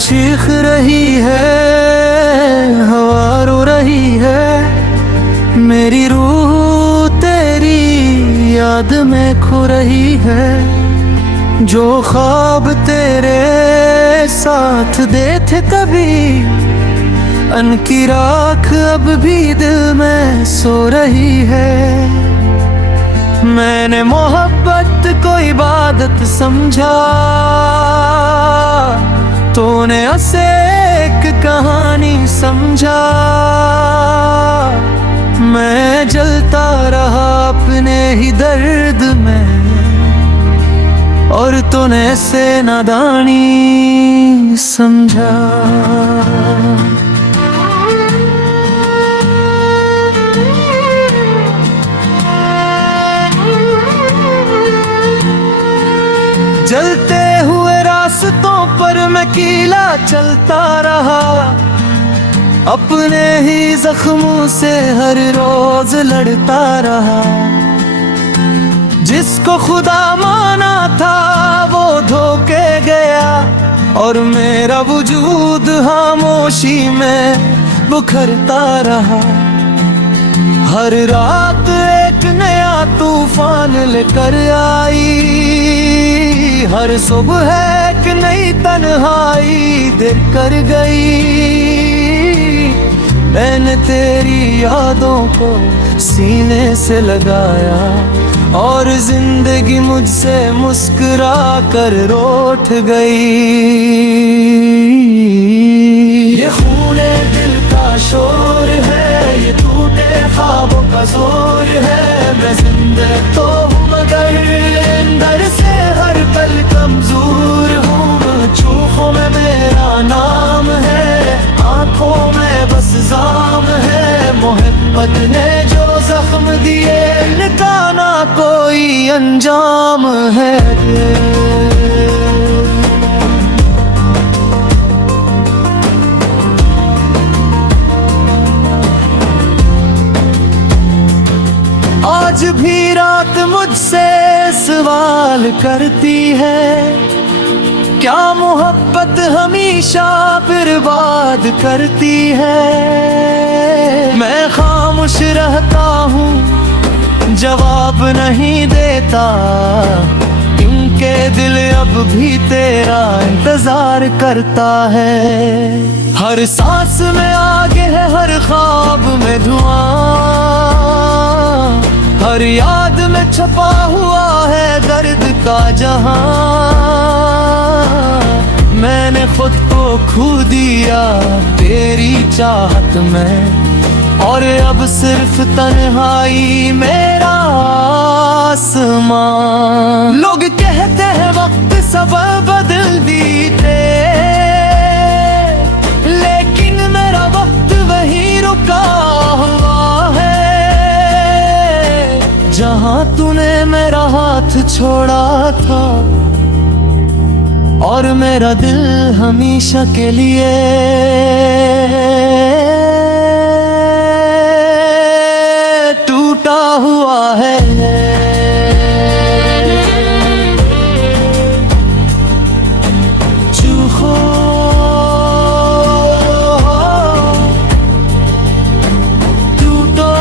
चीख रही है, हवा रो रही है, मेरी रूह तेरी याद में खो रही है। जो ख्वाब तेरे साथ दे थे कभी, अनकी राख अब भी दिल में सो रही है। मैंने मोहब्बत को इबादत समझा, तूने उसे एक कहानी समझा। मैं जलता रहा अपने ही दर्द में, और तूने से नादानी समझा। जलते हुए रास्तों पर मैं कीला चलता रहा, अपने ही जख्मों से हर रोज लड़ता रहा। जिसको खुदा माना था वो धोके गया, और मेरा वजूद खामोशी में बुखरता रहा। हर रात एक नया तूफान लेकर आई, हर सुबह एक नई तन्हाई दे कर गई। मैंने तेरी यादों को सीने से लगाया, और जिंदगी मुझसे मुस्कुरा कर रूठ गई। ये खूने दिल का शोर है, ये टूटे ख्वाबों का जोर है। मैं जिंदा तो हूँ मगर अंदर से हर पल कमजोर हूँ। चूखों में मेरा नाम है, आंखों में बस जाम है। मोहब्बत ने जो जख्म दिए इनका ना कोई अंजाम है। आज भी रात मुझसे सवाल करती है, क्या मोहब्बत हमेशा बर्बाद करती है। मैं खामोश रहता हूँ, जवाब नहीं देता, क्योंकि दिल अब भी तेरा इंतजार करता है। हर सांस में आगे है, हर ख्वाब में धुआं, हर याद में छपा हुआ है दर्द का जहां। मैंने खुद को खो दिया तेरी चाहत में, और अब सिर्फ तन्हाई मेरा आसमां। लोग कहते हैं वक्त सब बदल देते, लेकिन मेरा वक्त वहीं रुका हुआ है। जहां तूने मेरा हाथ छोड़ा था, और मेरा दिल हमेशा के लिए टूटा हुआ है। चूखो टूटो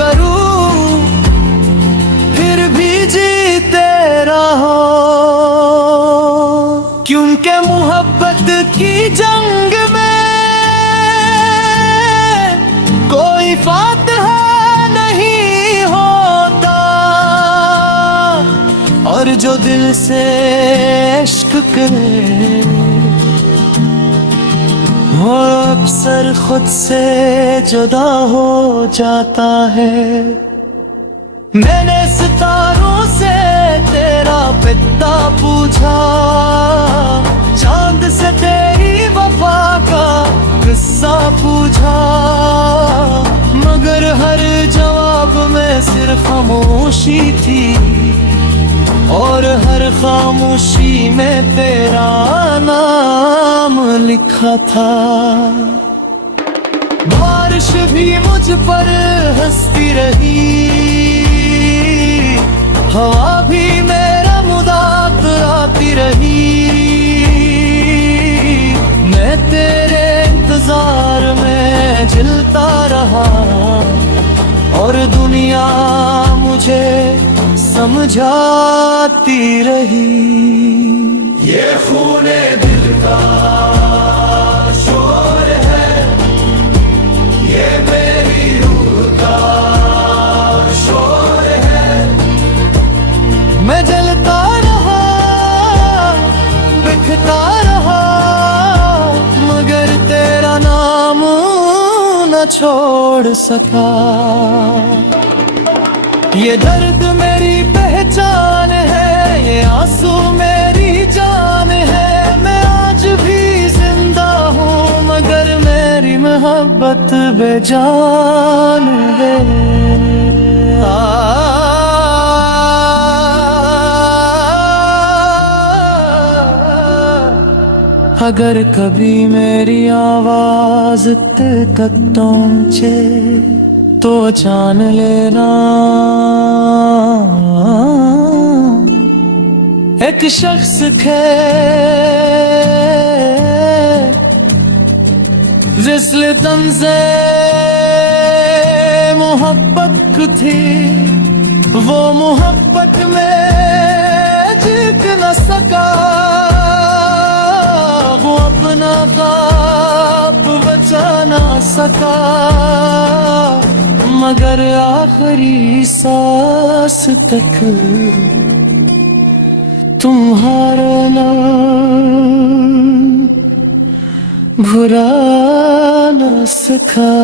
गरू, फिर भी जीते रहो। क्योंकि मोहब्बत की जंग में कोई फातह नहीं होता, और जो दिल से इश्क करे वो अक्सर खुद से जुदा हो जाता है। मैंने सितारों से तेरा पिता पूछा, चांद से तेरी वफा का किस्सा पूछा, मगर हर जवाब में सिर्फ खामोशी थी, और हर खामोशी में तेरा नाम लिखा था। बारिश भी मुझ पर हंसती रही, हवा भी मेरा मुदात आती रही, रहा और दुनिया मुझे समझाती रही। ये खूने दिल का शोर है, ये मेरी रूह का शोर है। मैं जलता रहा, बिखता रहा, मगर तेरा नाम न छोड़ सका। ये दर्द मेरी पहचान है, ये आंसू मेरी जान है। मैं आज भी जिंदा हूँ मगर मेरी मोहब्बत बेजान है। अगर कभी मेरी आवाज तक पहुंचे तो जान लेना एक शख्स थे जिस तंज़े मोहब्बत थी, वो मोहब्बत में जीत न सका। वो अपना ख्वाब बचा ना सका मगर आखिरी सांस तक तुम्हारा नाम भुला न सका।